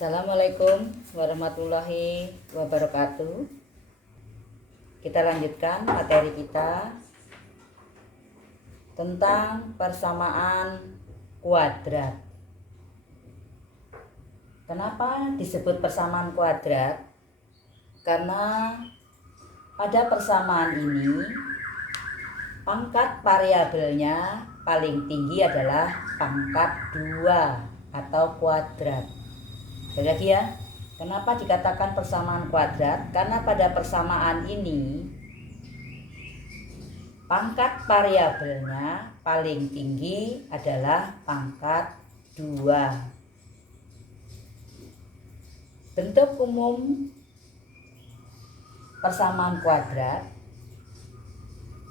Assalamualaikum warahmatullahi wabarakatuh. Kita lanjutkan materi kita tentang persamaan kuadrat. Kenapa disebut persamaan kuadrat? Karena pada persamaan ini pangkat variabelnya paling tinggi adalah pangkat 2 atau kuadrat. Sekali lagi ya, kenapa dikatakan persamaan kuadrat? Karena pada persamaan ini pangkat variabelnya paling tinggi adalah pangkat 2. Bentuk umum persamaan kuadrat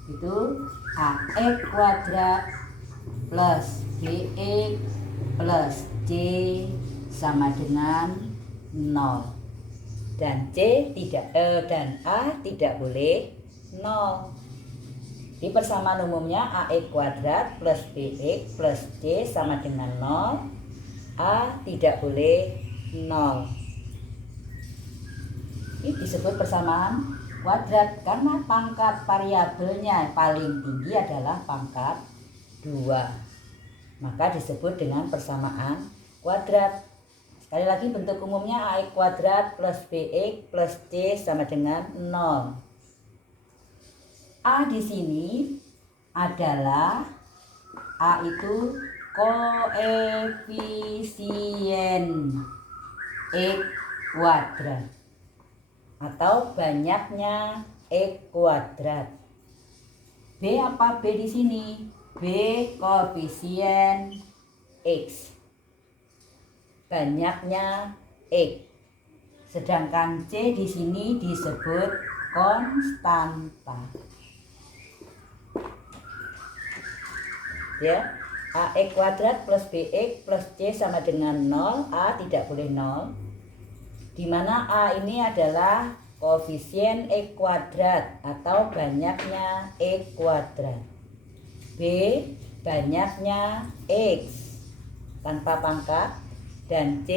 itu AX kuadrat plus BX plus C sama dengan 0 dan dan A tidak boleh 0. Di persamaan umumnya AX kuadrat plus BX plus C sama dengan 0, A tidak boleh 0. Ini disebut persamaan kuadrat karena pangkat variabelnya paling tinggi adalah pangkat 2. Maka disebut dengan persamaan kuadrat. Sekali lagi, bentuk umumnya AX kuadrat plus BX plus C sama dengan 0. A di sini adalah A itu koefisien X kuadrat atau banyaknya X kuadrat. B apa B di sini? B koefisien X, banyaknya X. Sedangkan C di sini disebut konstanta. Ya, AX kuadrat plus BX plus C sama dengan 0, A tidak boleh 0. Di mana A ini adalah koefisien X kuadrat atau banyaknya X kuadrat. B banyaknya X tanpa pangkat, dan C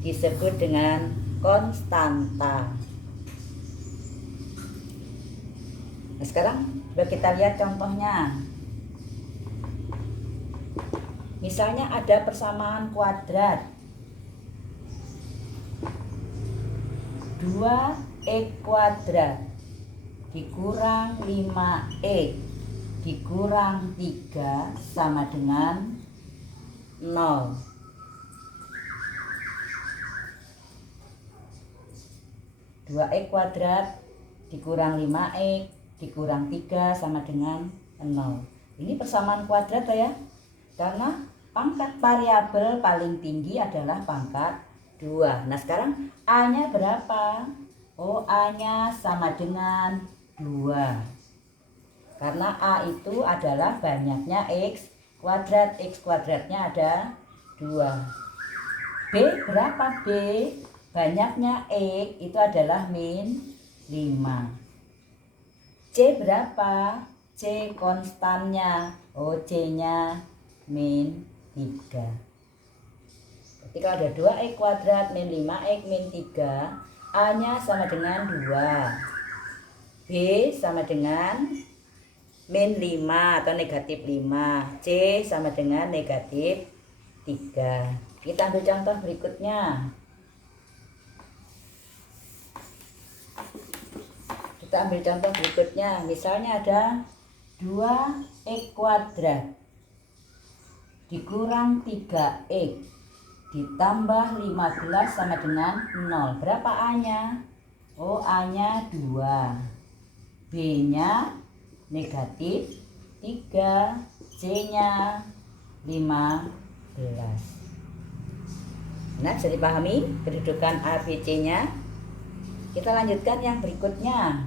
disebut dengan konstanta. Nah, sekarang kita lihat contohnya. Misalnya ada persamaan kuadrat 2x kuadrat dikurang 5x dikurang 3 sama dengan 0. Dua x kuadrat dikurang 5x dikurang 3 sama dengan 0. Ini persamaan kuadrat ya, karena pangkat variabel paling tinggi adalah pangkat 2. Nah sekarang A nya berapa? Oh, A nya sama dengan 2, karena A itu adalah banyaknya X kuadrat. X kuadratnya ada 2. B berapa B? Banyaknya X itu adalah min 5. C berapa? C konstannya. Oh, C nya min 3. Ketika ada 2x kuadrat min 5x min 3, A nya sama dengan 2, B sama dengan min 5 atau negatif 5, C sama dengan negatif 3. Kita ambil contoh berikutnya. Misalnya ada 2x kuadrat dikurang 3x ditambah 15 sama dengan 0. Berapa A nya? Oh, A nya 2, B nya negatif 3, C nya 15. Nah, bisa dipahami kedudukan A, B, C nya. Kita lanjutkan yang berikutnya.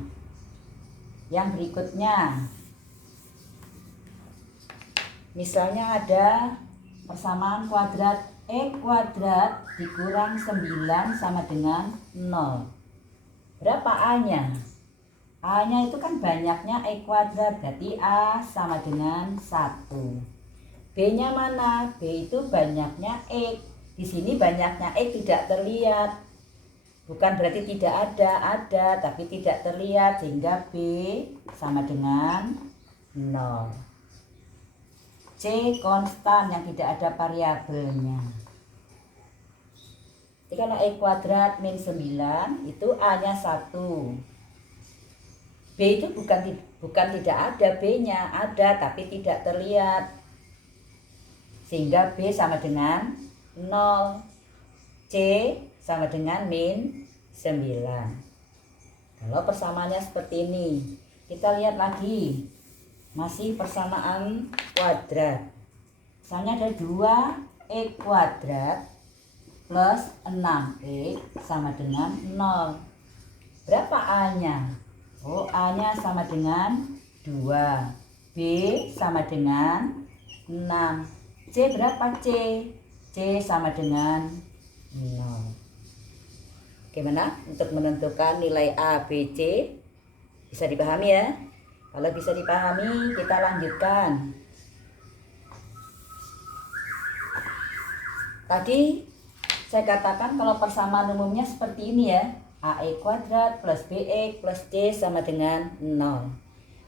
Misalnya ada persamaan kuadrat X kuadrat dikurang 9 sama dengan 0. Berapa A nya? A nya itu kan banyaknya X kuadrat, berarti A sama dengan 1. B nya mana? B itu banyaknya X, Di sini banyaknya X tidak terlihat. Bukan berarti tidak ada, tapi tidak terlihat, sehingga B sama dengan 0. C konstan yang tidak ada variabelnya. Jadi kalau E kuadrat min 9 itu A-nya 1. B itu bukan tidak ada, B-nya ada tapi tidak terlihat. Sehingga B sama dengan 0. C sama dengan min 9. Kalau persamaannya seperti ini, kita lihat lagi. Masih persamaan kuadrat. Misalnya ada 2x kuadrat plus 6x sama dengan 0. Berapa A-nya? Oh, A-nya sama dengan 2. B sama dengan 6. C berapa C? C sama dengan 0. Gimana untuk menentukan nilai A, B, C? Bisa dipahami ya? Kalau bisa dipahami, kita lanjutkan. Tadi saya katakan kalau persamaan umumnya seperti ini ya. AX kuadrat plus BX plus C sama dengan 0.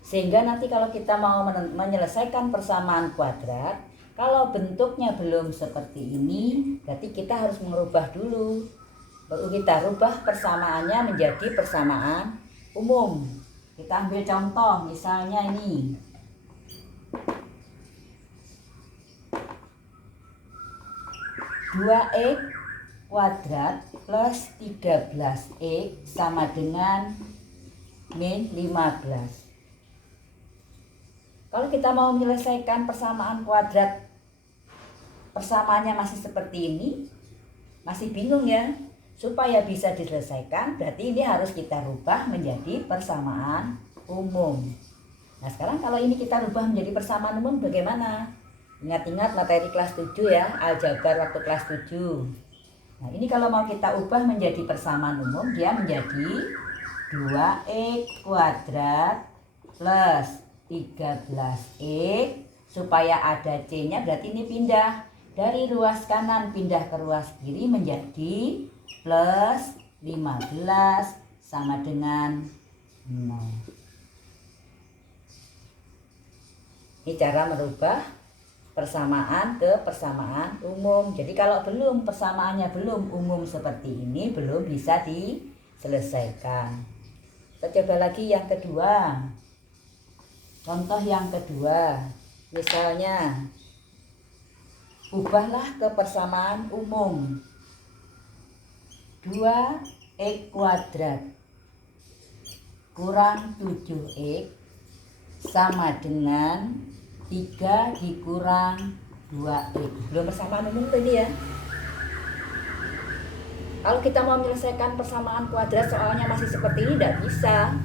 Sehingga nanti kalau kita mau menyelesaikan persamaan kuadrat, kalau bentuknya belum seperti ini, berarti kita harus merubah dulu. Baru kita rubah persamaannya menjadi persamaan umum. Kita ambil contoh, misalnya ini. Dua X kuadrat plus 13x sama dengan min 15. Kalau kita mau menyelesaikan persamaan kuadrat, persamaannya masih seperti ini, masih bingung ya? Supaya bisa diselesaikan, berarti ini harus kita rubah menjadi persamaan umum. Nah sekarang kalau ini kita rubah menjadi persamaan umum bagaimana? Ingat-ingat materi kelas 7 ya, aljabar waktu kelas 7. Nah ini kalau mau kita ubah menjadi persamaan umum, dia menjadi 2x kuadrat plus 13x, supaya ada C-nya berarti ini pindah dari ruas kanan pindah ke ruas kiri menjadi plus 15 sama dengan 0. Ini cara merubah persamaan ke persamaan umum. Jadi kalau belum persamaannya belum umum seperti ini, belum bisa diselesaikan. Kita coba lagi yang kedua. Contoh yang kedua, misalnya ubahlah ke persamaan umum. 2x kuadrat kurang 7x sama dengan 3 dikurang 2x. Belum persamaan umum tadi ya. Kalau kita mau menyelesaikan persamaan kuadrat soalnya masih seperti ini, tidak bisa.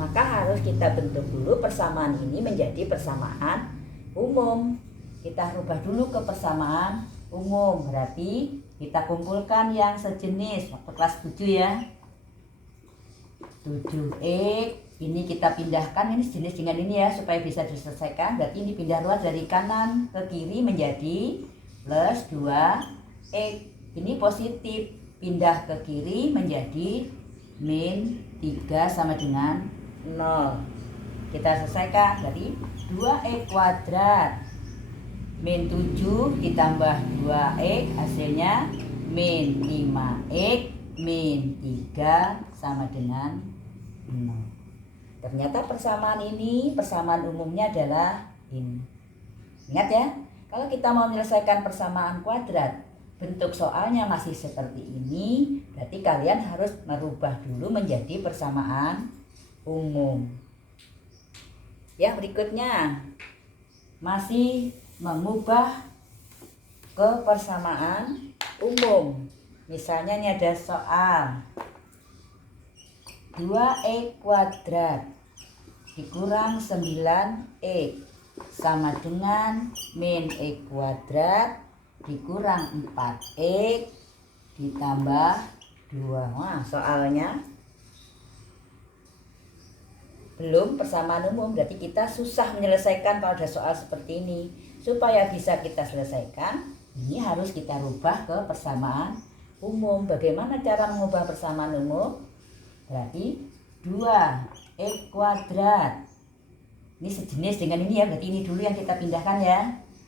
Maka harus kita bentuk dulu persamaan ini menjadi persamaan umum. Kita rubah dulu ke persamaan umum. Berarti kita kumpulkan yang sejenis waktu kelas 7 ya. 7x ini kita pindahkan ini sejenis dengan ini ya supaya bisa diselesaikan. Berarti ini pindah ruas dari kanan ke kiri menjadi plus 2x. Ini positif, pindah ke kiri menjadi min 3 sama dengan 0. Kita selesaikan dari 2x kuadrat min 7 ditambah 2x hasilnya min 5x min 3 sama dengan 0. Ternyata persamaan ini, persamaan umumnya adalah ini. Ingat ya, kalau kita mau menyelesaikan persamaan kuadrat, bentuk soalnya masih seperti ini, berarti kalian harus merubah dulu menjadi persamaan umum. Yang berikutnya, masih mengubah ke persamaan umum. Misalnya ini ada soal 2x kuadrat dikurang 9x sama dengan min x kuadrat dikurang 4x ditambah 2. Wah, soalnya belum persamaan umum, berarti kita susah menyelesaikan kalau ada soal seperti ini. Supaya bisa kita selesaikan, Ini harus kita rubah ke persamaan umum. Bagaimana cara mengubah persamaan umum? Berarti 2x kuadrat. Ini sejenis dengan ini ya, berarti ini dulu yang kita pindahkan ya.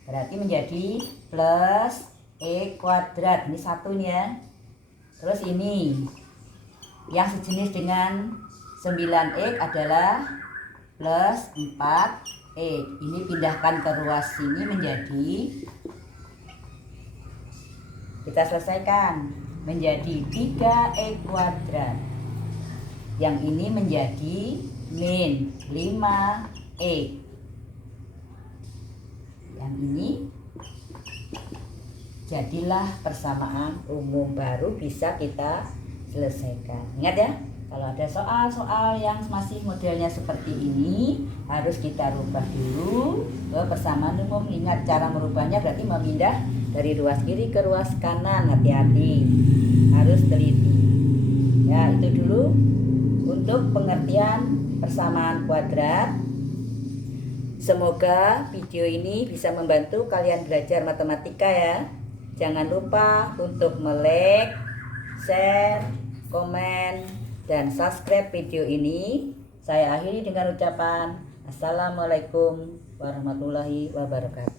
Berarti menjadi plus x kuadrat. Ini satu nih ya. Terus ini yang sejenis dengan 9x adalah plus 4x. Ini pindahkan ke ruas sini menjadi, kita selesaikan, menjadi 3x kuadrat. Yang ini menjadi min 5x. Yang ini jadilah persamaan umum baru bisa kita selesaikan. Ingat ya, kalau ada soal-soal yang masih modelnya seperti ini harus kita rubah dulu ke persamaan umum. Ingat cara merubahnya berarti memindah dari ruas kiri ke ruas kanan. Hati-hati, harus teliti ya. Itu dulu untuk pengertian persamaan kuadrat. Semoga video ini bisa membantu kalian belajar matematika ya. Jangan lupa untuk like, share, komen, dan subscribe video ini. Saya akhiri dengan ucapan Assalamualaikum warahmatullahi wabarakatuh.